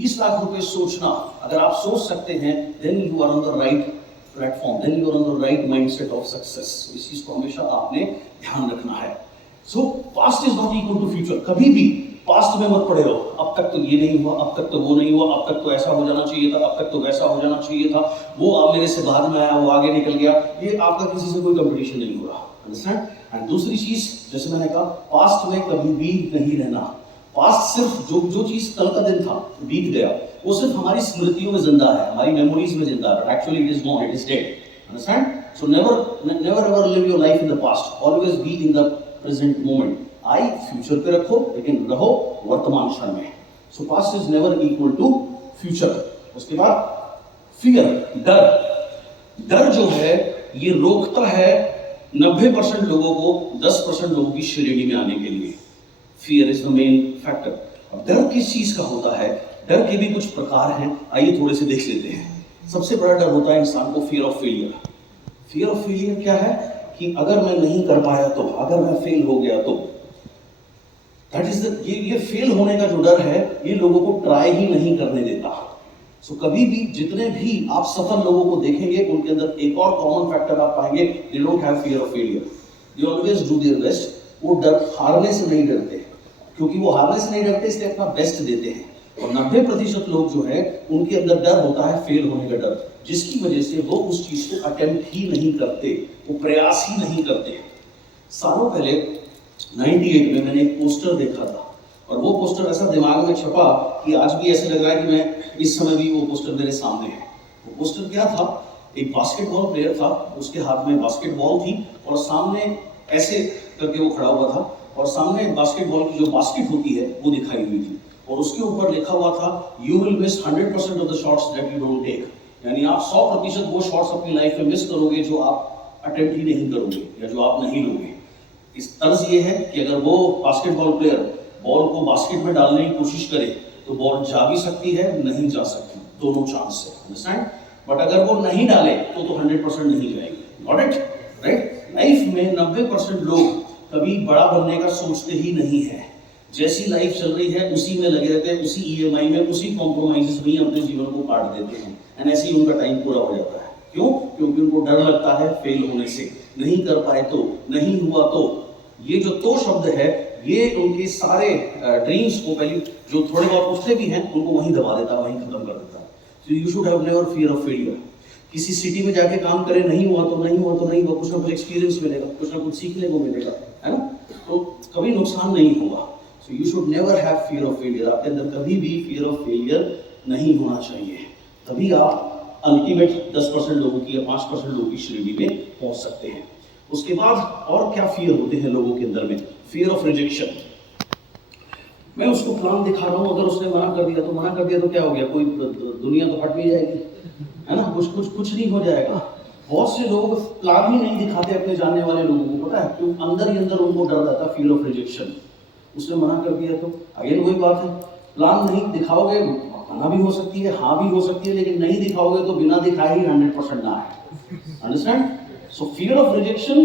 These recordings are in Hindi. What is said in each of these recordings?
20 लाख रुपए सोचना, अगर आप सोच सकते हैं, then you are on the right platform, then you are on the right mindset of success. इस चीज को हमेशा आपने ध्यान रखना है। So past is not equal to future. कभी भी पास्ट में मत पड़े रहो, अब तक तो ये नहीं हुआ, अब तक तो वो नहीं हुआ, अब तक तो ऐसा हो जाना चाहिए था, अब तक तो वैसा हो जाना चाहिए था, वो अब मेरे से बाद में आया, वो आगे निकल गया। ये आपका किसी से कोई कंपटीशन नहीं हो रहा, अंडरस्टैंड। एंड दूसरी चीज, जैसे मैंने कहा, पास्ट में कभी भी नहीं रहना। पास्ट सिर्फ जो चीज कल का दिन था, बीत गया, वो सिर्फ हमारी स्मृतियों में जिंदा है, हमारी मेमोरीज में जिंदा है, actually it is gone, it is dead, understand. So never ever live your life in the past, always be in the present moment. Eye future पे रखो, लेकिन रहो वर्तमान क्षण में। So past is never equal to future. उसके बाद फियर, डर जो है ये रोकता है 90% लोगों को 10% लोगों की श्रेणी में आने के लिए। Fear is the main factor. अब डर किस चीज का होता है? डर के भी कुछ प्रकार हैं, आइए थोड़े से देख लेते हैं। सबसे बड़ा डर होता है इंसान को fear of failure. Fear of failure क्या है कि अगर मैं नहीं कर पाया तो, अगर मैं फेल हो गया तो, दैट इज द ये फेल होने का जो डर है, ये लोगों को ट्राई ही नहीं करने देता। सो कभी भी जितने भी आप सफल लोगों को देखेंगे, उनके अंदर एक और कॉमन फैक्टर आप पाएंगे, they don't have fear of failure, they always do their best. वो डर हारने से नहीं डरते, क्योंकि वो हारने से नहीं डरते इसलिए अपना बेस्ट देते हैं। और 90% लोग जो है, उनके अंदर डर होता है फेल होने का डर, जिसकी वजह से वो उस चीज को अटेम्प्ट ही नहीं करते, वो प्रयास ही नहीं करते। सालों पहले 98 में मैंने एक पोस्टर देखा था, और वो पोस्टर ऐसा दिमाग में छपा कि आज भी ऐसे लग रहा है कि मैं इस समय भी वो पोस्टर मेरे सामने है। वो पोस्टर क्या था? एक बास्केटबॉल प्लेयर था, उसके हाथ में बास्केटबॉल थी, और सामने ऐसे करके वो खड़ा हुआ था, और सामने बास्केटबॉल की जो बास्केट होती है वो दिखाई हुई थी, और उसके ऊपर लिखा हुआ था, you will miss 100% of the shots that you don't take. यानी आप 100% वो शॉट्स अपनी लाइफ में मिस करोगे जो आप अटेम्प्ट ही नहीं करोगे, या जो आप नहीं लोगे। इस तर्ज ये है कि अगर वो बास्केटबॉल प्लेयर बॉल को बास्केट में डालने की कोशिश करे तो बॉल जा भी सकती है, नहीं जा सकती, दोनों चांस है, अंडरस्टैंड। बट अगर वो नहीं डाले तो 100% नहीं जाएगी। Got it? राइट? लाइफ में 90% लोग कभी बड़ा बनने का सोचते ही नहीं है। जैसी लाइफ चल रही है उसी में लगे रहते हैं, उसी ईएमआई में, उसी कॉम्प्रोमाइजेस में अपने जीवन को काट देते हैं, एंड ऐसे ही उनका टाइम पूरा हो जाता है। क्यों? क्योंकि उनको डर लगता है फेल होने से, नहीं कर पाए तो, नहीं हुआ तो। ये जो तो शब्द है, ये उनके सारे ड्रीम्स को, पहले जो थोड़े बहुत उठते भी हैं, उनको वहीं दबा देता है, वहीं खत्म कर देता है। So you should have never fear of failure. किसी सिटी में जाके काम करें, नहीं हुआ तो नहीं हुआ तो नहीं हुआ, कुछ ना कुछ एक्सपीरियंस मिलेगा, कुछ ना कुछ सीखने को मिलेगा, है ना? तो कभी नुकसान नहीं होगा। So you should never have fear of failure. आपके अंदर कभी भी फियर ऑफ फेलियर नहीं होना चाहिए, तभी आप अल्टीमेट 10% लोगों की या 5% लोगों की श्रेणी में पहुंच सकते हैं। उसके बाद और क्या फियर होते हैं लोगों के अंदर में? Fear of rejection. मैं उसको प्लान दिखा रहा हूं, अगर उसने मना कर दिया तो क्या हो गया? कोई दुनिया तो हट नहीं जाएगी, है ना? कुछ नहीं हो जाएगा। बहुत से लोग प्लान ही नहीं दिखाते अपने जानने वाले लोगों को, पता है क्यों? अंदर ही अंदर उनको डर रहता है, फियर ऑफ रिजेक्शन। उसने मना कर दिया तो अगेन वही बात है, प्लान नहीं दिखाओगे, मना भी हो सकती है, हाँ भी हो सकती है, लेकिन नहीं दिखाओगे तो बिना दिखाए ही 100% ना है, understand? So fear of rejection.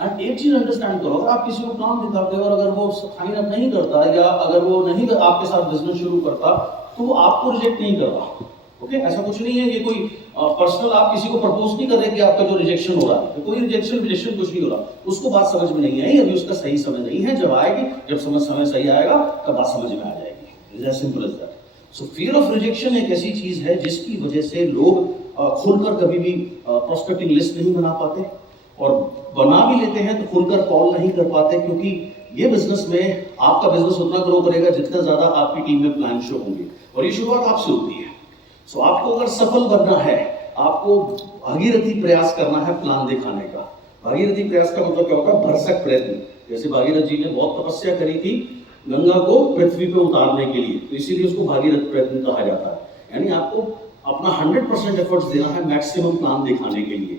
And एक चीज अंडरस्टैंड करो, अगर आप किसी को प्लान दिखाते हो और अगर वो साइन अप नहीं करता, या अगर वो नहीं आपके साथ बिजनेस शुरू करता, तो वो आपको रिजेक्ट नहीं करता। ओके? ऐसा कुछ नहीं है, ये कोई पर्सनल आप किसी को प्रपोज नहीं कर रहे कि आपका जो रिजेक्शन हो रहा है, तो कोई रिजेक्शन कुछ नहीं हो रहा। उसको बात समझ में नहीं आई, अभी उसका सही समय नहीं है, जब आएगी, जब समय सही आएगा तब बात समझ में आ जाएगी। It's as simple as that. So fear of rejection एक ऐसी चीज है जिसकी वजह से लोग खुलकर कभी भी प्रोस्पेक्टिंग लिस्ट नहीं बना पाते, और बना भी लेते हैं तो खुलकर कॉल नहीं कर पाते, क्योंकि ये बिजनेस में आपका बिजनेस उतना ग्रो करेगा जितना ज्यादा आपकी टीम में प्लान शो होंगे, और ये शुरुआत आपसे होती है। सो आपको अगर सफल बनना है, आपको भागीरथी प्रयास करना है प्लान दिखाने का। भागीरथी प्रयास का मतलब क्या होता है? भरसक प्रयत्न। जैसे भागीरथ जी ने बहुत तपस्या करी थी गंगा को पृथ्वी पे उतारने के लिए, तो इसीलिए उसको भागीरथ प्रयत्न कहा जाता है। यानी आपको अपना 100% एफर्ट्स देना है मैक्सिमम प्लान दिखाने के लिए,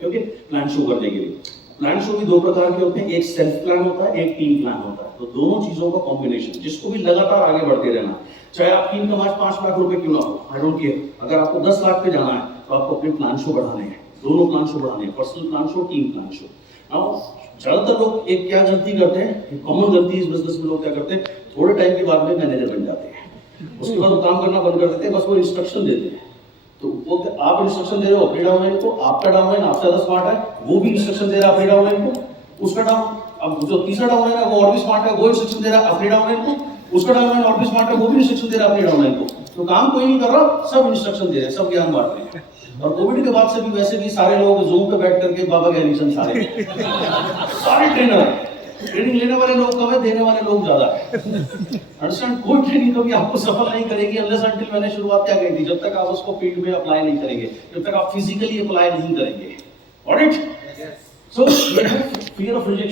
क्योंकि प्लान शो करने के लिए। प्लान शो भी दो प्रकार के होते हैं, एक सेल्फ प्लान होता है, एक टीम प्लान होता है। तो दोनों चीजों का कॉम्बिनेशन, जिसको भी लगातार आगे बढ़ते रहना, चाहे आपकी इनकम आज 5 लाख रुपए क्यों ना हो, आई डोंट केयर। अगर आपको 10 लाख पे जाना है तो आपको अपने प्लान शो बढ़ाने हैं, दोनों प्लान शो बढ़ाने हैं, personal plan show, team plan show. अब ज्यादातर लोग क्या गलती करते हैं, कॉमन गलती इस बिजनेस में लोग क्या करते हैं, थोड़े टाइम के बाद में मैनेजर बन जाते हैं। उसके बाद वो काम करना बंद कर देते हैं, बस वो इंस्ट्रक्शन देते हैं। तो वो आप इंस्ट्रक्शन दे रहे हो अपने डाउनलाइन को, आपका डाउनलाइन आपसे ज्यादा स्मार्ट है, वो भी इंस्ट्रक्शन दे रहा है अपने डाउनलाइन को, उसका डाउन अब जो तीसरा डाउनलाइन है वो और भी स्मार्ट है, वो इंस्ट्रक्शन दे रहा है अपने डाउनलाइन को, उसका डाउनलाइन और भी स्मार्ट है, वो भी इंस्ट्रक्शन दे रहा है अपने डाउनलाइन को। तो काम कोई नहीं कर रहा, सब इंस्ट्रक्शन दे रहे हैं, सब ज्ञान बांट रहे हैं। और कोविड के बाद से भी वैसे भी सारे लोग जूम पे बैठ करके बाबा ज्ञानीचंद सारे ट्रेनिंग लेने वाले लोग कम है, देने वाले लोग ज्यादा है। अंडरस्टैंड? कोई ट्रेनिंग कभी आपको सफल नहीं करेगी अनलेस अंटिल मैंने शुरुआत क्या कही थी, जब तक आप उसको फील्ड में अप्लाई नहीं करेंगे, जब तक आप फिजिकली अप्लाई नहीं करेंगे। Alright? So fear of rejection